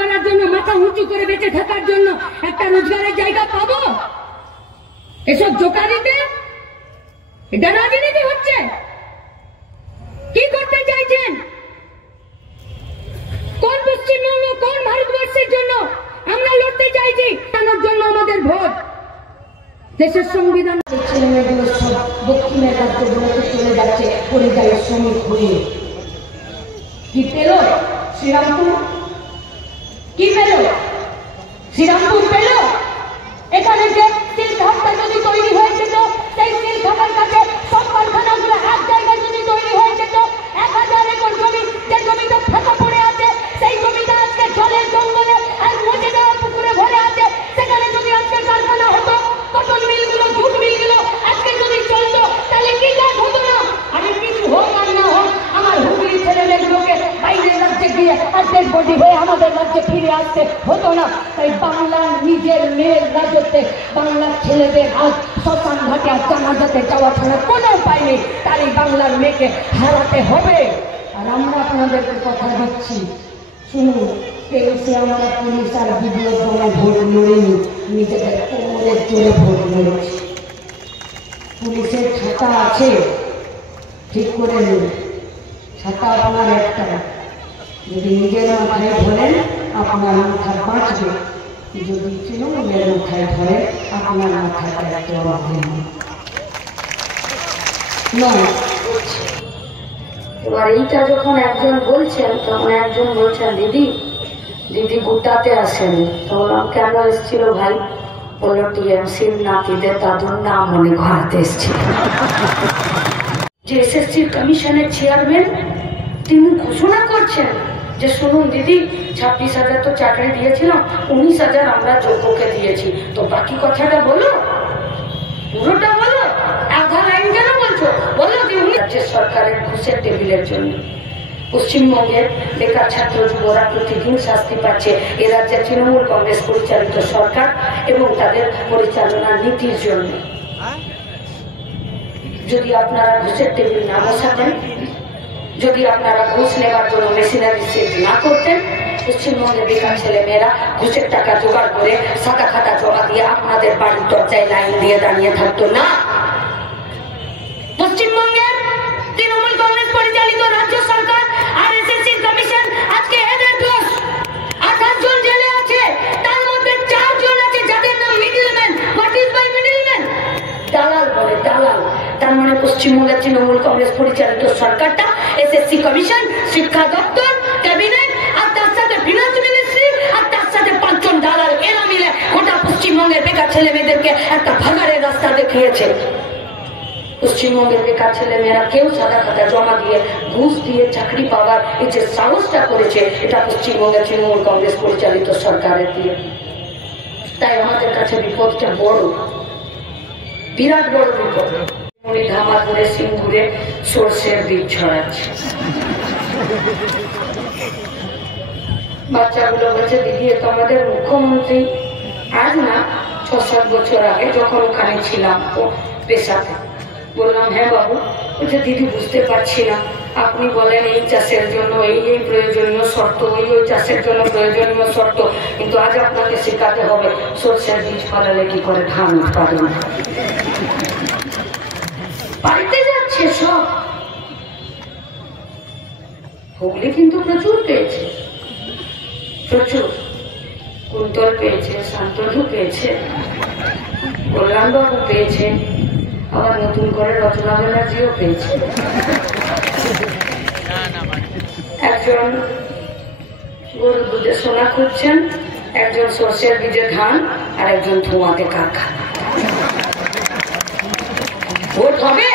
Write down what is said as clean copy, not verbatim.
করার জন্য, মাথা উঁচু করে বেঁচে থাকার জন্য একটা রোজগারের জায়গা পাবো? এসব জোকারিতে এটা রাজনীতি হচ্ছে। কি করতে চাইছেন? কোন পশ্চিমবঙ্গ, কোন ভারতবর্ষের জন্য আমরা লড়তে চাইছি? তার জন্য আমাদের ভোট। দেশের সংবিধান ছেলে মেয়েগুলো সব দক্ষিণের রাজ্যগুলোতে চলে যাচ্ছে পরিযায়ী শ্রমিক হয়ে। কি পেল শ্রীরামপুর? কি পেল শ্রীরামপুর? পেল এখানে যে স্টিল ঘাটটা যদি তৈরি হয়ে যেত, সেই স্টিল ঘাটের কাছে সব কারখানাগুলো এক জায়গায় যদি তৈরি হয়ে যেত, 1000 একর জমি, যে জমিটা ফাঁকা পড়ে আছে, সেই জমিটা আজকে জলের জঙ্গলে আর মজে দেওয়া পুকুরে ভরে আছে, সেখানে যদি আজকে কারখানা হতো, কটন মিলগুলো, জুট মিলগুলো আজকে যদি চলতো, তাহলে কি কাজ হতো না? আমি কিছু হোক আর না হোক, আমার হুগলি ছেলে মেয়েগুলোকে বাইরের রাজ্যে গিয়ে অর্ধেক বডি হয়ে আমাদের রাজ্যে ফিরে আসতে হতো না। তাই বাংলার নিজের মেয়ের রাজত্বে বাংলার ছেলেদের আজ শ্মশান ঘাটে আর জানাজাতে যাওয়া ছাড়া কোনো উপায় নেই। তাই বাংলার মেয়েকে হারাতে হবে। আর আমরা আপনাদেরকে কথা দিচ্ছি, শুনুন, এসে আমরা পুলিশ আর বিপ্লব দলে ভোট লড়িনি, নিজেদের কোমরের জোরে ভোট লড়েছি। পুলিশের ছাতা আছে, ঠিক করে নিন। ছাতা আপনার একটা, যদি নিজের মাথায় ধরেন আপনার মাথা বাঁচবে, যদি তৃণমূলের মাথায় ধরে আপনার মাথাটা একটু অবাধে নয়। এবার এইটা যখন একজন বলছেন, তখন একজন বলছেন দিদি দিদি গুটাতে আসেনি। তো বললাম কেন এসেছিল ভাই? বললো টিএমসির নাতিদের দাদুর নাম মনে ঘোরাতে এসেছিল। যে এসএসসি কমিশনের চেয়ারম্যান তিনি ঘোষণা করছেন যে শুনুন দিদি, 26,000 তো চাকরি দিয়েছিলাম, 19,000 আমরা যোগ্যকে দিয়েছি, তো বাকি কথাটা বলো, পুরোটা বলো, আধা লাইন কেন বলছো? বলো রাজ্যের সরকারের ঘুষের টেবিলের জন্য পশ্চিমবঙ্গের বেকার ছাত্র যুবরা প্রতিদিন শাস্তি পাচ্ছে এ রাজ্যের তৃণমূল কংগ্রেস পরিচালিত সরকার এবং তাদের পরিচালনার নীতির জন্য। যদি আপনারা ঘুষের টেবিল না বসাতেন, যদি আপনারা ঘুষ নেবার জন্য মেশিনারি সেট না করতেন, পশ্চিমবঙ্গের বেকার ছেলে মেয়েরা ঘুষের টাকা জোগাড় করে সাদা খাতা জমা দিয়ে আপনাদের বাড়ির দরজায় লাইন দিয়ে দাঁড়িয়ে থাকতো না। পশ্চিমবঙ্গের তৃণমূল কংগ্রেস পরিচালিত রাজ্য সরকার আর এসএসসি কমিশন আজকে এদের দোষ। 28 জন জেলে আছে, তার মধ্যে 4 জন আছে যাদের নাম middleman. What is by middleman? দালাল বলে, দালাল। তার মানে পশ্চিমবঙ্গের তৃণমূল কংগ্রেস পরিচালিত সরকারটা, এসএসসি কমিশন, শিক্ষা দপ্তর, ক্যাবিনেট আর তার সাথে ফিনান্স মিনিস্ট্রি আর তার সাথে 5 জন দালাল, এরা মিলে গোটা পশ্চিমবঙ্গের বেকার ছেলে মেয়েদেরকে একটা ভাগাড়ের রাস্তা দেখিয়েছে। পশ্চিমবঙ্গের বেকার ছেলে মেয়েরা কেউ সাদা খাতা জমা দিয়ে ঘুষ দিয়ে চাকরি পাওয়ার এই যে সাহসটা করেছে, এটা পশ্চিমবঙ্গের তৃণমূল কংগ্রেস পরিচালিত সরকারের দিয়ে। তাই আমাদের কাছে বিপদটা বড়, বিরাট বড় বিপদ। উনি ধামা করে সিঙ্গুরে সর্ষের বীজ ছড়াচ্ছে। বাচ্চাগুলো বলছে দিদি এ তো আমাদের মুখ্যমন্ত্রী। আজ না 6-7 বছর আগে যখন ওখানে ছিলাম পেশাতে, বললাম হ্যাঁ বাবু। বলছে দিদি বুঝতে পারছি না, আপনি বলেন এই চাষের জন্য এই প্রয়োজনীয় শর্ত, ওই চাষের জন্য প্রয়োজনীয় শর্ত, কিন্তু আজ আপনাকে শেখাতে হবে সর্ষের বীজ ফলালে কি করে ধান উৎপাদন। বাড়িতে যাচ্ছে সব। হুগলি কিন্তু প্রচুর পেয়েছে, প্রচুর। কুন্তল পেয়েছে, শান্তনু পেয়েছে, কল্যাণবাবু পেয়েছে, আবার নতুন করে রচনা ব্যানার্জিও পেয়েছে। একজন গরুর দুধে সোনা খুঁজছেন, একজন সর্ষের বীজে ধান, আর একজন ধোঁয়াতে কারখানা। ভোট হবে।